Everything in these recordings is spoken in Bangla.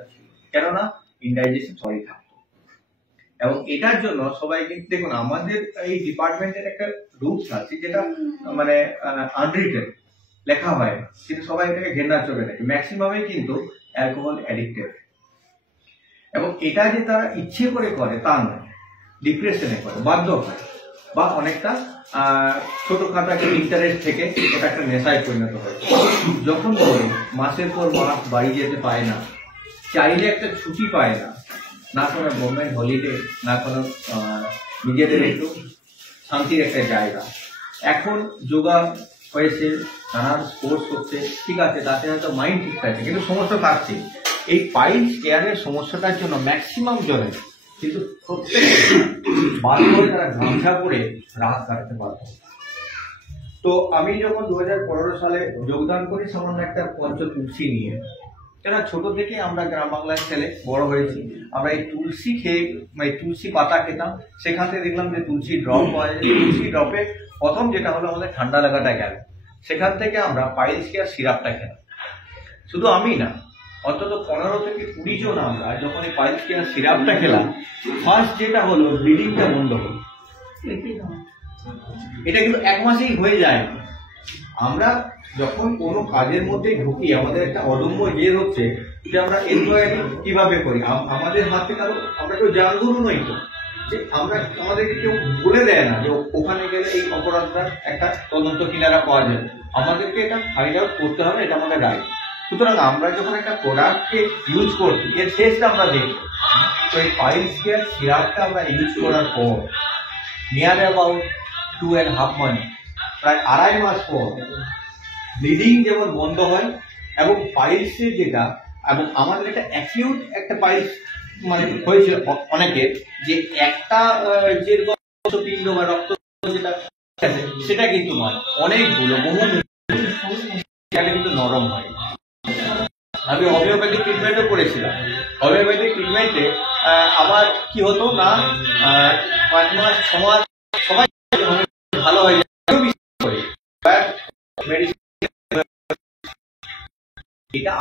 ব্যবস্থা ছিল, কেননা ইনডাইজেশন সবাই থাকতো। এবং এটার জন্য সবাইকে দেখুন, আমাদের এই ডিপার্টমেন্টের একটা রুলস আছে যেটা মানে আনরিটেন, লেখা হয় না, কিন্তু সবাই এটাকে ঘেন্নার চোখে দেখে। ম্যাক্সিমামই কিন্তু অ্যালকোহল অ্যাডিক্টেড, এবং এটা যে তারা ইচ্ছে করে করে তা নয়, ডিপ্রেশনে করে, বাধ্য হয়, বা অনেকটা ছোটখাটো একটা ইন্টারেস্ট থেকে ওটা একটা নেশায় পরিণত হয়। যখন ধরো মাসের পর মাস বাড়ি যেতে পায় না, চাইলে একটা ছুটি পায় না, না কোনো গভর্নমেন্ট হলিডে, না কোনো নিজেদের একটু শান্তির একটা জায়গা। এখন যোগা হয়েছে, নানান স্পোর্টস করছে, ঠিক আছে, তাতে হয়তো মাইন্ড ঠিক থাকে, কিন্তু সমস্যা থাকছে। এই পাইলস কেয়ারের সমস্যাটার জন্য ম্যাক্সিমাম জনের কিন্তু প্রত্যেকে বাধ্য হয়ে তারা গামছা পরে রাত কাটাতে পারত। তো আমি যখন 2015 সালে যোগদান করি সামান্য একটা পঞ্চতুলসী নিয়ে, কেন ছোট থেকে আমরা গ্রাম বাংলার ছেলে বড় হয়েছি, আমরা এই তুলসী খেয়ে মানে তুলসী পাতা খেতাম, সেখান থেকে দেখলাম যে তুলসী ড্রপ পাওয়া যায়। তুলসী ড্রপে প্রথম যেটা হলো আমাদের ঠান্ডা লাগাটা গেল, সেখান থেকে আমরা পাইলস কেয়ার সিরাপটা খেলাম। শুধু আমি না, অন্তত 15 থেকে 20 জন আমরা যখন এই পাইলস কেয়ার সিরাপটা খেলাম, ফার্স্ট যেটা হলো ব্লিডিংটা বন্ধ হলো। এটা কিন্তু 1 মাসেই হয়ে যায় না। আমরা যখন কোনো কাজের মধ্যে ঢুকি, আমাদের একটা অদম্য জেদ হচ্ছে যে আমরা এনজয় কিভাবে করি। আমাদের হাত থেকে আমরা কেউ জানগুলো নই তো, যে আমরা আমাদেরকে কেউ বলে দেয় না যে ওখানে গেলে এই অপরাধটার একটা তদন্ত কিনারা পাওয়া যায়, আমাদেরকে এটা ফাইন্ড আউট করতে হবে, এটা আমাদের রাইট। সুতরাং আমরা যখন একটা প্রোডাক্টকে ইউজ করছি, এর শেষটা আমরা দেখব। তো এই পাইলস কেয়ার সিরাপটা আমরা ইউজ করার পর নিয়ার অ্যাবাউট 2.5 মান্থ, প্রায় 2.5 মাস পর ব্লিডিং যেমন বন্ধ হয়, এবং পাইলসের যেটা, এবং আমাদের একটা অ্যাকিউট একটা পাইলস মানে হয়েছে অনেকের, যে একটা যে পিণ্ড বা রক্ত যেটা সেটা কিন্তু নয়, অনেকগুলো বহু কিন্তু নরম হয়। আমি হোমিওপ্যাথিক ট্রিটমেন্টও করেছিলাম। হোমিওপ্যাথিক ট্রিটমেন্টে আমার কি হতো না, 5 মাস 6 মাস সবাই ভালো হয়ে যায়, এটা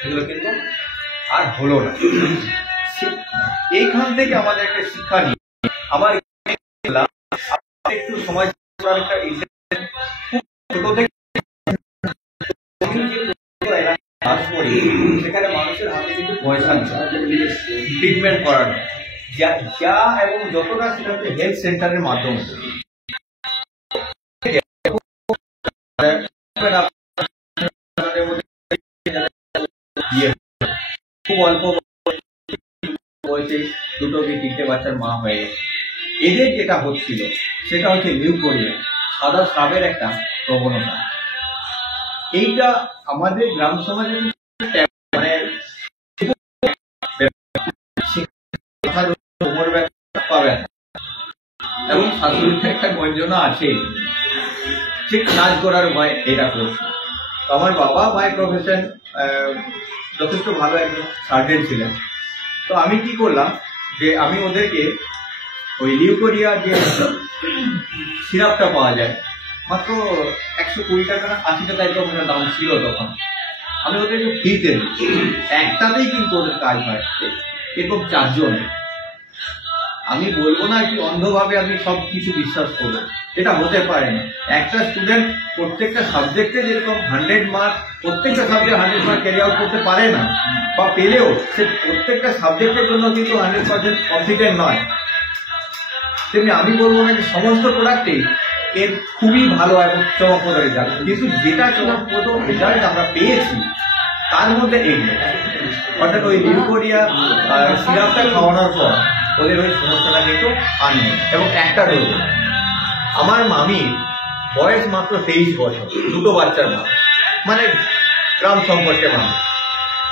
সেগুলো কিন্তু আর হলো না। এইখান থেকে আমাদের একটা শিক্ষা নিয়ে আমার একটু সময় সেখানে মানুষের হাতে কিন্তু পয়সা নেই ট্রিটমেন্ট করানো, যা এবং যতটা সেটা হচ্ছে হেলথ সেন্টারের মাধ্যমে। খুব অল্প বয়সে 2 কি 3টে বাচ্চার মা হয়ে গেছে। এদের যেটা হচ্ছিল সেটা হচ্ছে লিউকোরিয়া, সাদা স্রাবের একটা প্রবণতা। এইটা আমাদের গ্রাম সমাজে মানে পাবেন, এবং শাশুড়িতে একটা গঞ্জনা আছে, ঠিক কাজ করার ভয় এটা করছে। তো আমার বাবা বাই প্রফেশন যথেষ্ট ভালো একজন সার্জেন ছিলেন। তো আমি কি করলাম, যে আমি ওদেরকে ওই লিউকোরিয়া যে সিরাপটা পাওয়া যায় মাত্র 120 টাকা না 80 টাকা এরকম দাম ছিল তখন, আমি ওদেরকে ফ্রিতে দিই। একটাতেই কিন্তু ওদের কাজ হয়, এরকম 4 জন। আমি বলবো না কি অন্ধভাবে আমি সব কিছু বিশ্বাস করবো, এটা হতে পারে না। একটা স্টুডেন্ট প্রত্যেকটা সাবজেক্টে যেরকম 100 মার্ক, প্রত্যেকটা সাবজেক্ট 100 মার্ক ক্যারি আউট করতে পারে না, বা পেলেও সে প্রত্যেকটা সাবজেক্টের জন্য কিন্তু 100% কনফিডেন্ট নয়। তেমনি আমি বলবো না যে সমস্ত প্রোডাক্টেই এর খুবই ভালো এবং চমকপ্রদ রেজাল্ট, কিন্তু যেটা চমকপ্রদ রেজাল্ট আমরা পেয়েছি তার মধ্যে এগুলো, অর্থাৎ ওই লিউকোরিয়া সিরাপটা খাওয়ানোর পর ওদের ওই সমস্যাটা কিন্তু আর নেই। এবং একটা রোগ, আমার মামির বয়স মাত্র 23 বছর, 2 বাচ্চার মা, মানে গ্রাম সম্পর্কে মানুষ,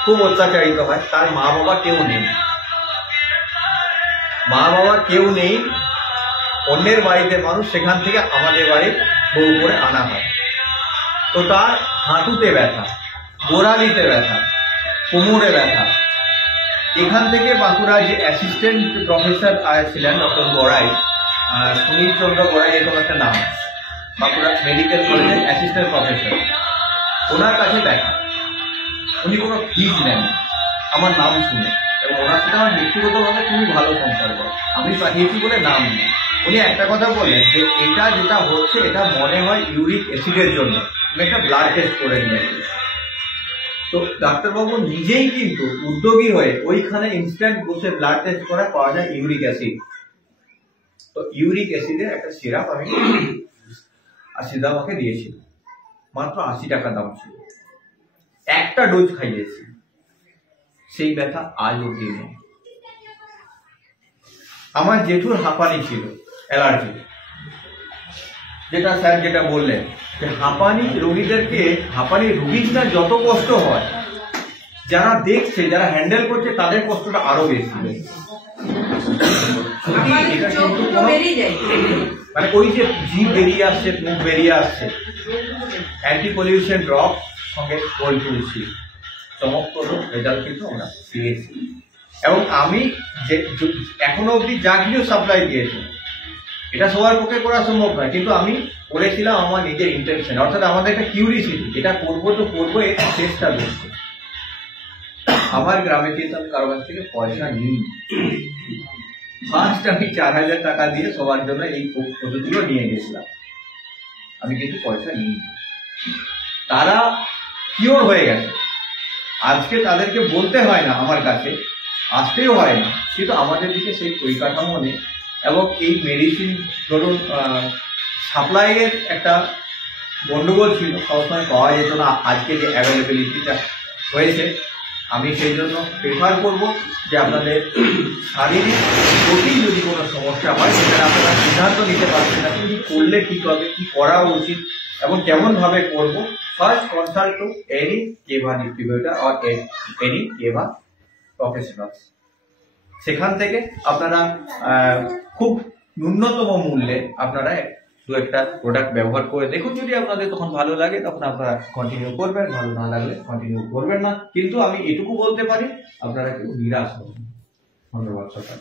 খুব অত্যাচারিত হয়, তার মা বাবা কেউ নেই, অন্যের বাড়িতে মানুষ, সেখান থেকে আমাদের বাড়ি বউ করে আনা হয়। তো তার হাঁটুতে ব্যথা, গোড়ালিতে ব্যথা, কোমরে ব্যথা। এখান থেকে বাঁকুড়া যে অ্যাসিস্ট্যান্ট প্রফেসর ছিলেন ডক্টর গড়াই, সুনীল চন্দ্র গড়াই এরকম একটা নাম, বাঁকুড়া মেডিকেল কলেজের অ্যাসিস্ট্যান্ট প্রফেসর, ওনার কাছে দেখা। উনি কোনো ফিজ নেন আমার নাম শুনে, এবং ওনার সাথে আমার ব্যক্তিগতভাবে খুবই ভালো সম্পর্ক। আমি পাঠিয়েছি বলে নাম নেই। উনি একটা কথা বললেন যে এটা যেটা হচ্ছে এটা মনে হয় ইউরিক অ্যাসিডের জন্য, উনি একটা ব্লাড টেস্ট করে নিয়ে গেলেন। তো ডাক্তারবাবু নিজেই কিন্তু উদ্যোগী হয়ে ওইখানে ইনস্ট্যান্ট বসে ব্লাড টেস্ট করা, পাওয়া যায় ইউরিক অ্যাসিড। তো ইউরিক অ্যাসিডের একটা সিরাপ আমি আশিদা আমাকে দিয়েছিল, মাত্র 80 টাকা দাম ছিল। একটা ডোজ খাইয়েছি, সেই ব্যথা আজ অব্দি নেই। আমার জেঠুর হাঁপানি ছিল, অ্যালার্জি, যেটা স্যার যেটা বললেন যে হাঁপানি রোগীদেরকে, হাঁপানি রোগীরা যত কষ্ট হয়, যারা দেখছে, যারা হ্যান্ডেল করছে, তাদের কষ্টটা আরো বেশি। এটা কিন্তু মানে ওই যে জিভ বেরিয়ে আসছে, মুখ বেরিয়ে আসছে, অ্যান্টি পলিউশন ড্রপ সঙ্গে গোল তুলছি, চমকপ্রদ রেজাল্ট কিন্তু আমরা পেয়েছি। এবং আমি যে এখনো অব্দি যা কিছু সাপ্লাই দিয়েছি, এটা সবার পক্ষে করা সম্ভব নয়, কিন্তু আমি করেছিলাম আমার নিজের ইন্টেনশন, অর্থাৎ আমাদের একটা কিউরিসিটি, এটা করবো তো করবো, এটা চেষ্টা করছি। আমার গ্রামে কিন্তু আমি কারো কাছ থেকে পয়সা নিই। ফার্স্ট আমি 4000 টাকা দিয়ে সবার জন্য এই ওষুধগুলো নিয়ে গেছিলাম, আমি কিন্তু পয়সা নিই। তারা কিওর হয়ে গেছে, আজকে তাদেরকে বলতে হয় না, আমার কাছে আসতেও হয় না, কিন্তু আমাদের দিকে সেই পরিকাঠামো নেই। এবং এই মেডিসিন ধরুন সাপ্লাইয়ের একটা গন্ডগোল ছিল, সবসময় পাওয়া যেত না। আজকে যে অ্যাভেলেবিলিটিটা হয়েছে, আমি সেই জন্য প্রেফার করব যে আপনাদের শারীরিক জটিল যদি কোনো সমস্যা হয়, সেখানে আপনারা সিদ্ধান্ত নিতে পারছেন না কিন্তু করলে ঠিক হবে, কি করা উচিত এবং কেমন ভাবে করব, first consult to any Keva distributor or any Keva professionals. সেখান থেকে আপনারা খুব ন্যূনতম মূল্যে আপনারা দু একটা প্রোডাক্ট ব্যবহার করে দেখুন। যদি আপনাদের তখন ভালো লাগে তখন আপনারা কন্টিনিউ করবেন, ভালো না লাগলে কন্টিনিউ করবেন না। কিন্তু আমি এটুকু বলতে পারি, আপনারা কেউ নিরাশ হবেন। ধন্যবাদ সবাই।